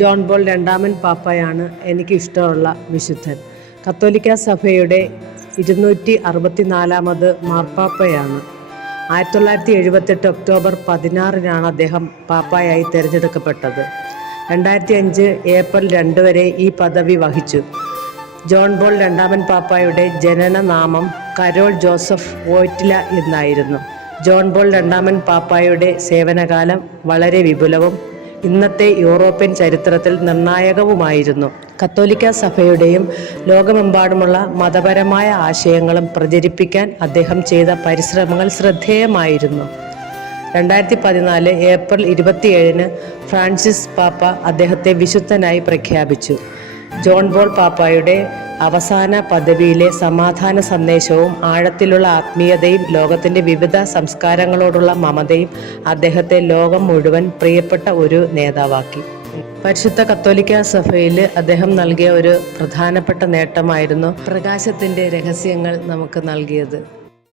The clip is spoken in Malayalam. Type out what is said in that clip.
ജോൺ പോൾ രണ്ടാമൻ പാപ്പയാണ് എനിക്കിഷ്ടമുള്ള വിശുദ്ധൻ. കത്തോലിക്ക സഭയുടെ 264 മാർപ്പാപ്പയാണ്. 1978 ഒക്ടോബർ 16 അദ്ദേഹം പാപ്പായായി തിരഞ്ഞെടുക്കപ്പെട്ടത്. 2005 ഏപ്രിൽ 2 വരെ ഈ പദവി വഹിച്ചു. ജോൺ പോൾ രണ്ടാമൻ പാപ്പായുടെ ജനനനാമം കരോൾ ജോസഫ് വോയ്റ്റില എന്നായിരുന്നു. ജോൺ പോൾ രണ്ടാമൻ പാപ്പായുടെ സേവനകാലം വളരെ വിപുലവും ഇന്നത്തെ യൂറോപ്യൻ ചരിത്രത്തിൽ നിർണായകവുമായിരുന്നു. കത്തോലിക്ക സഭയുടെയും ലോകമെമ്പാടുമുള്ള മതപരമായ ആശയങ്ങളും പ്രചരിപ്പിക്കാൻ അദ്ദേഹം ചെയ്ത പരിശ്രമങ്ങൾ ശ്രദ്ധേയമായിരുന്നു. 2014 ഏപ്രിൽ 27 ഫ്രാൻസിസ് പാപ്പ അദ്ദേഹത്തെ വിശുദ്ധനായി പ്രഖ്യാപിച്ചു. ജോൺ പോൾ പാപ്പായുടെ അവസാന പദവിയിലെ സമാധാന സന്ദേശവും ആഴത്തിലുള്ള ആത്മീയതയും ലോകത്തിൻ്റെ വിവിധ സംസ്കാരങ്ങളോടുള്ള മമതയും അദ്ദേഹത്തെ ലോകം മുഴുവൻ പ്രിയപ്പെട്ട ഒരു നേതാവാക്കി. പരിശുദ്ധ കത്തോലിക്ക സഭയിൽ അദ്ദേഹം നൽകിയ ഒരു പ്രധാനപ്പെട്ട നേട്ടമായിരുന്നു പ്രകാശത്തിൻ്റെ രഹസ്യങ്ങൾ നമുക്ക് നൽകിയത്.